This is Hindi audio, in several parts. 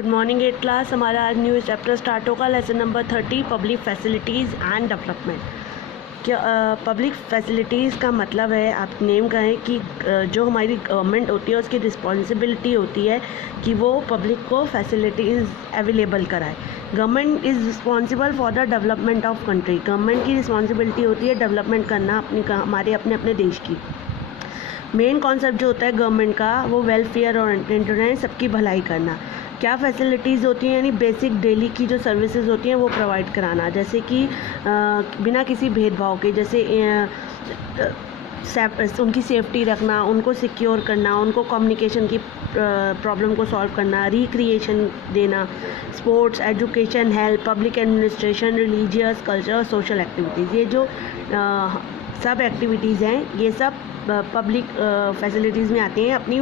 Good morning 8 class. हमारा आज न्यू चैप्टर स्टार्ट होगा। Lesson number 30 public facilities and development. क्या पब्लिक फैसिलिटीज़ का मतलब है, आप नेम कहें कि जो हमारी गवर्नमेंट होती है उसकी रिस्पॉन्सिबिलिटी होती है कि वो पब्लिक को फैसिलिटीज़ अवेलेबल कराए। Government is responsible for the development of country. Government की रिस्पॉन्सिबिलिटी होती है डेवलपमेंट करना हमारे अपने देश की। मेन कॉन्सेप्ट जो होता है गवर्नमेंट का वो वेलफेयर ओरिएंटेड है, सबकी भलाई करना। क्या फैसिलिटीज़ होती हैं, यानी बेसिक डेली की जो सर्विसेज होती हैं वो प्रोवाइड कराना, जैसे कि बिना किसी भेदभाव के, जैसे उनकी सेफ्टी रखना, उनको सिक्योर करना, उनको कम्युनिकेशन की प्रॉब्लम को सॉल्व करना, रिक्रिएशन देना, sports, education, health, public administration, religious, culture, social activities. ये जो सब एक्टिविटीज़ हैं ये सब पब्लिक फैसिलिटीज़ में आती हैं। अपनी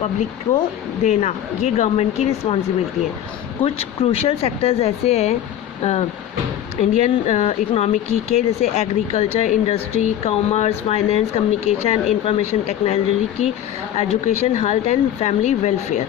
पब्लिक को देना ये गवर्नमेंट की रिस्पॉन्सिबिलिटी है। कुछ क्रूशल सेक्टर्स ऐसे हैं इंडियन इकोनॉमिक के, जैसे agriculture, industry, commerce, finance, communication, information technology की, education, health and family welfare.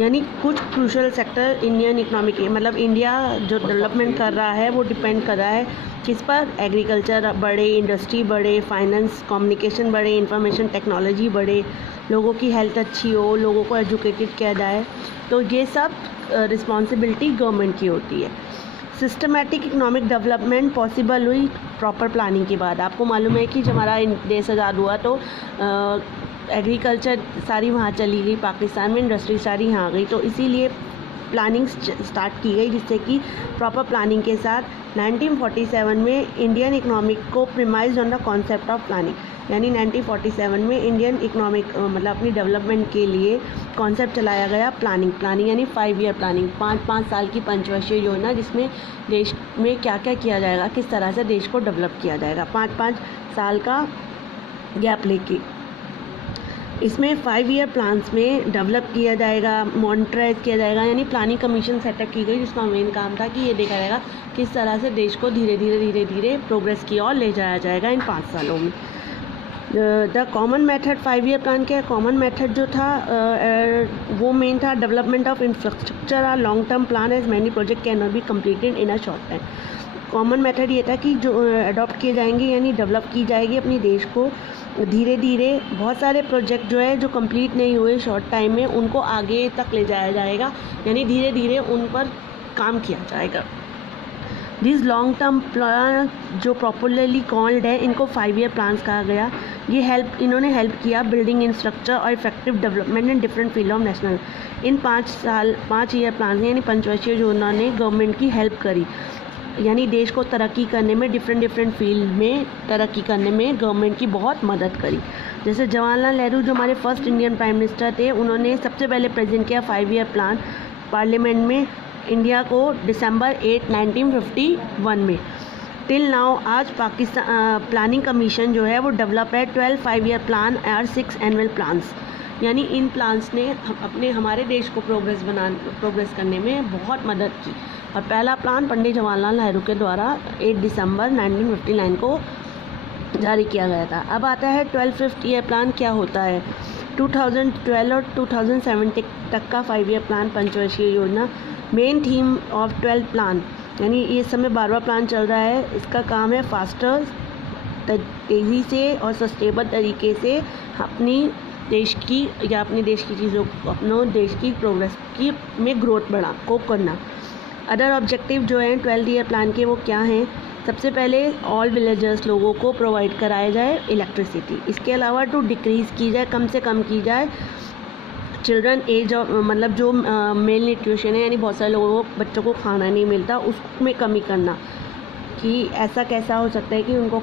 यानी कुछ क्रूशल सेक्टर इंडियन इकोनॉमिक, मतलब इंडिया जो डेवलपमेंट कर रहा है वो डिपेंड कर रहा है किस पर? एग्रीकल्चर बढ़े, इंडस्ट्री बढ़े, फाइनेंस, कम्युनिकेशन बढ़े, इंफॉर्मेशन टेक्नोलॉजी बढ़े, लोगों की हेल्थ अच्छी हो, लोगों को एजुकेटेड किया जाए। तो ये सब रिस्पॉन्सिबिलिटी गवर्नमेंट की होती है। सिस्टमेटिक इकोनॉमिक डेवलपमेंट पॉसिबल हुई प्रॉपर प्लानिंग के बाद। आपको मालूम है कि जब हमारा देश आज़ाद हुआ तो एग्रीकल्चर सारी वहाँ चली गई पाकिस्तान में, इंडस्ट्री सारी यहाँ आ गई, तो इसीलिए प्लानिंग स्टार्ट की गई, जिससे कि प्रॉपर प्लानिंग के साथ 1947 में इंडियन इकोनॉमिक को premised on the concept of planning. यानी 1947 में इंडियन इकोनॉमिक मतलब अपनी डेवलपमेंट के लिए कॉन्सेप्ट चलाया गया प्लानिंग यानी 5 ईयर प्लानिंग, 5 साल की पंचवर्षीय योजना, जिसमें देश में क्या क्या किया जाएगा, किस तरह से देश को डेवलप किया जाएगा, 5 साल का गैप लेके। इसमें 5 ईयर प्लान्स में डेवलप किया जाएगा, मॉनिटराइज किया जाएगा, यानी प्लानिंग कमीशन सेटअप की गई, जिसका मेन काम था कि ये देखा जाएगा किस तरह से देश को धीरे धीरे प्रोग्रेस की ओर ले जाया जाएगा इन 5 सालों में। The common method 5 year plan क्या है? कॉमन मेथड जो था वो मेन था डेवलपमेंट ऑफ इंफ्रास्ट्रक्चर और long term plan as many project can not be completed in a short time. Common method ये था कि जो अडॉप्ट किए जाएंगे, यानी डेवलप की जाएगी अपनी देश को धीरे धीरे। बहुत सारे प्रोजेक्ट जो है जो कंप्लीट नहीं हुए शॉर्ट टाइम में, उनको आगे तक ले जाया जाएगा, यानी धीरे धीरे उन पर काम किया जाएगा। दिस लॉन्ग टर्म प्लान जो पॉपुलरली कॉल्ड है, इनको 5 ईयर प्लान्स कहा गया। ये इन्होंने हेल्प किया बिल्डिंग इंफ्रास्ट्रक्चर और effective development in different field of national. In 5 year plan यानी पंचवर्षीय योजना ने गवर्नमेंट की हेल्प करी, यानी देश को तरक्की करने में, डिफरेंट फील्ड में तरक्की करने में गवर्नमेंट की बहुत मदद करी। जैसे जवाहरलाल नेहरू जो हमारे फर्स्ट इंडियन प्राइम मिनिस्टर थे, उन्होंने सबसे पहले प्रेजेंट किया 5 ईयर प्लान पार्लियामेंट में इंडिया को December 8, 1951 में। टिल नाउ आज पाकिस्तान प्लानिंग कमीशन जो है वो डेवलप है 12 5 ईयर प्लान और 6 एनुअल प्लान्स। यानी इन प्लान्स ने हमारे देश को प्रोग्रेस करने में बहुत मदद की। और पहला प्लान पंडित जवाहरलाल नेहरू के द्वारा 8 दिसंबर 1959 को जारी किया गया था। अब आता है 12th ईयर प्लान क्या होता है। 2012 और 2017 तक का 5 ईयर प्लान पंचवर्षीय योजना। Main theme of 12th plan, यानी ये समय 12वां प्लान चल रहा है, इसका काम है फास्टर, तेज़ी से और सस्टेनेबल तरीके से अपनी देश की चीज़ों को, अपने देश की प्रोग्रेस की में ग्रोथ को करना। अदर ऑब्जेक्टिव जो हैं 12th ईयर प्लान के वो क्या हैं? सबसे पहले ऑल विलेजर्स लोगों को प्रोवाइड कराया जाए इलेक्ट्रिसिटी। इसके अलावा टू डिक्रीज़ की जाए, कम से कम की जाए चिल्ड्रन एज ऑफ, मतलब जो मेल न्यूट्रिशन है, यानी बहुत सारे लोगों को बच्चों को खाना नहीं मिलता, उसमें कमी करना कि ऐसा कैसा हो सकता है कि उनको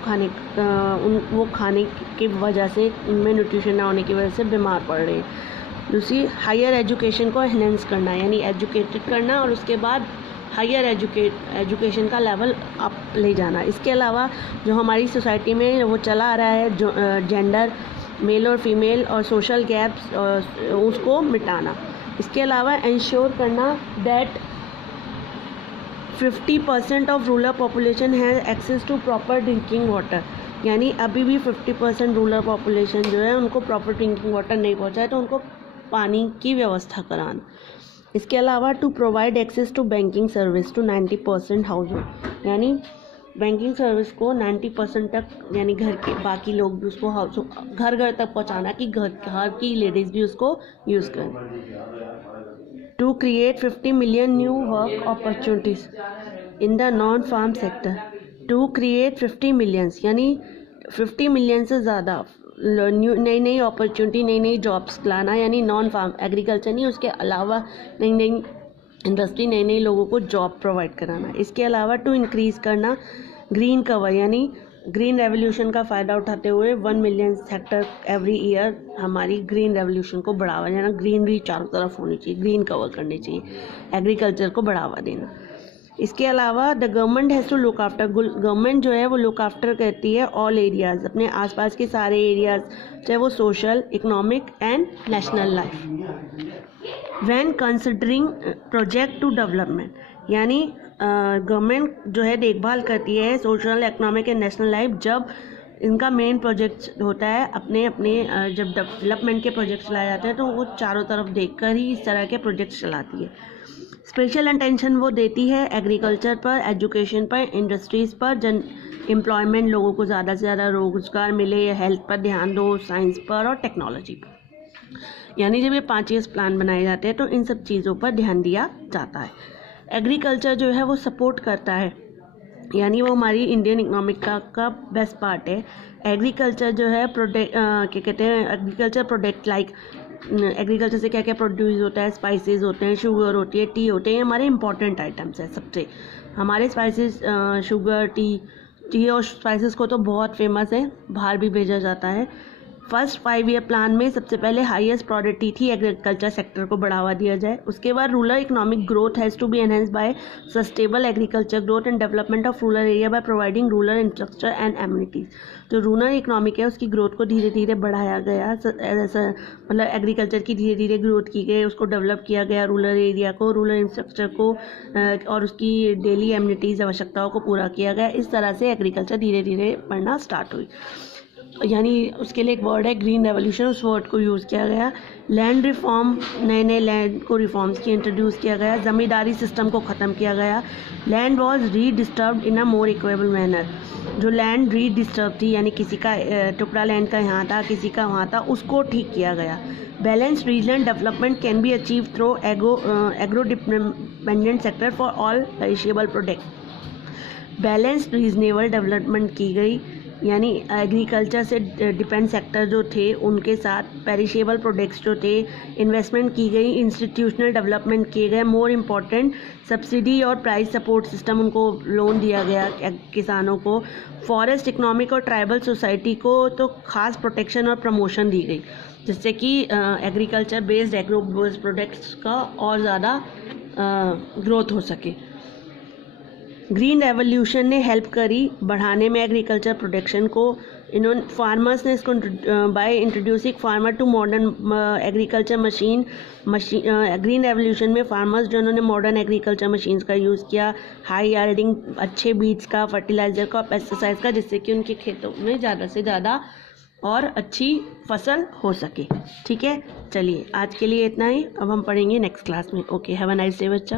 वो खाने की वजह से, उनमें न्यूट्रिशन ना होने की वजह से बीमार पड़ रहे हैं। दूसरी हायर एजुकेशन को एनहेंस करना, यानी एजुकेटेड करना और उसके बाद हायर एजुकेशन का लेवल अप ले जाना। इसके अलावा जो हमारी सोसाइटी में वो चला आ रहा है जो जेंडर, मेल और फीमेल और सोशल गैप्स, उसको मिटाना। इसके अलावा इंश्योर करना that 50% of rural population has access to proper drinking water, यानी अभी भी 50% रूरल पॉपुलेशन जो है उनको प्रॉपर ड्रिंकिंग वाटर नहीं पहुंचा है, तो उनको पानी की व्यवस्था कराना। इसके अलावा to provide access to banking service to 90% household, यानी बैंकिंग सर्विस को 90% तक, यानी घर के बाकी लोग भी उसको घर घर तक पहुंचाना कि घर की लेडीज़ भी उसको यूज़ करें। To create 50 million new work opportunities in the non farm sector. To create 50 millions, यानी 50 मिलियन से ज़्यादा नई अपॉर्चुनिटी, नई जॉब्स लाना, यानी नॉन फार्म एग्रीकल्चर नहीं, उसके अलावा नई इंडस्ट्री, नए लोगों को जॉब प्रोवाइड कराना। इसके अलावा टू इंक्रीज़ करना ग्रीन कवर, यानी ग्रीन रेवोल्यूशन का फ़ायदा उठाते हुए 1 मिलियन हेक्टर एवरी ईयर हमारी ग्रीन रेवोल्यूशन को बढ़ावा देना। ग्रीनरी चारों तरफ होनी चाहिए, ग्रीन कवर करनी चाहिए, एग्रीकल्चर को बढ़ावा देना। इसके अलावा the government has to look after, government जो है वो लुक आफ्टर करती है ऑल एरियाज़, अपने आसपास के सारे एरियाज़, चाहे वो social, economic and national life. When considering project to development, यानी गवर्नमेंट जो है देखभाल करती है social, economic and national life जब इनका मेन प्रोजेक्ट होता है। अपने जब डेवलपमेंट के प्रोजेक्ट चलाए जाते हैं तो वो चारों तरफ देखकर ही इस तरह के प्रोजेक्ट्स चलाती है। स्पेशल अटेंशन वो देती है एग्रीकल्चर पर, एजुकेशन पर, इंडस्ट्रीज़ पर, एम्प्लॉयमेंट, लोगों को ज़्यादा से ज़्यादा रोज़गार मिले, हेल्थ पर ध्यान दो, साइंस पर और टेक्नोलॉजी पर। यानी जब ये 5 ईयर्स प्लान बनाए जाते हैं तो इन सब चीज़ों पर ध्यान दिया जाता है। एग्रीकल्चर जो है वो सपोर्ट करता है, यानी वो हमारी इंडियन इकोनॉमिक का बेस्ट पार्ट है। एग्रीकल्चर जो है क्या कहते हैं, एग्रीकल्चर प्रोडक्ट लाइक एग्रीकल्चर से क्या क्या प्रोड्यूस होता है, स्पाइसेस होते हैं, शुगर होती है, टी होते हैं, हमारे इंपॉर्टेंट आइटम्स हैं सबसे। हमारे स्पाइसेस, शुगर, टी और स्पाइसेस को तो बहुत फेमस है, बाहर भी भेजा जाता है। फर्स्ट 5 ईयर प्लान में सबसे पहले हाईएस्ट प्रायोरिटी थी एग्रीकल्चर सेक्टर को बढ़ावा दिया जाए। उसके बाद rural economic growth has to be enhance by sustainable agriculture growth and development of rural area by providing rural infrastructure and amenities. जो रूरल इकोनॉमिक है उसकी ग्रोथ को धीरे धीरे बढ़ाया गया, मतलब एग्रीकल्चर की धीरे धीरे ग्रोथ की गई, उसको डेवलप किया गया, रूरल एरिया को, रूरल इंफ्रास्ट्रक्चर को और उसकी डेली एमिनिटीज़ आवश्यकताओं को पूरा किया गया। इस तरह से एग्रीकल्चर धीरे धीरे बढ़ना स्टार्ट हुई। यानी उसके लिए एक वर्ड है ग्रीन रेवोल्यूशन, उस वर्ड को यूज़ किया गया। लैंड रिफॉर्म, नए लैंड को रिफॉर्म्स की इंट्रोड्यूस किया गया। ज़मींदारी सिस्टम को ख़त्म किया गया। Land was redistributed in a more equable manner. जो लैंड रीडिस्टर्ब थी, यानी किसी का टुकड़ा लैंड का यहाँ था, किसी का वहाँ था, उसको ठीक किया गया। Balanced regional development can be achieve through agro dependent sector for all perishable product. Balanced reasonable development की गई, यानी एग्रीकल्चर से डिपेंड सेक्टर जो थे उनके साथ पेरिशेबल प्रोडक्ट्स जो थे इन्वेस्टमेंट की गई, इंस्टीट्यूशनल डेवलपमेंट किए गए। मोर इम्पॉर्टेंट सब्सिडी और प्राइस सपोर्ट सिस्टम, उनको लोन दिया गया किसानों को। फॉरेस्ट, इकोनॉमिक और ट्राइबल सोसाइटी को तो खास प्रोटेक्शन और प्रमोशन दी गई, जिससे कि agriculture based agro based products का और ज़्यादा ग्रोथ हो सके। ग्रीन रेवोल्यूशन ने हेल्प करी बढ़ाने में एग्रीकल्चर प्रोडक्शन को। इन्होंने फार्मर्स ने इसको by introducing farmer to modern agriculture machine. Green revolution में फार्मर्स जो उन्होंने मॉडर्न एग्रीकल्चर मशीन्स का यूज़ किया, हाई यार्डिंग, अच्छे बीज का, फर्टिलाइज़र का, पेस्टिसाइड्स का, जिससे कि उनके खेतों में ज़्यादा से ज़्यादा और अच्छी फसल हो सके। ठीक है, चलिए आज के लिए इतना ही, अब हम पढ़ेंगे नेक्स्ट क्लास में। Okay, have a nice day बच्चा।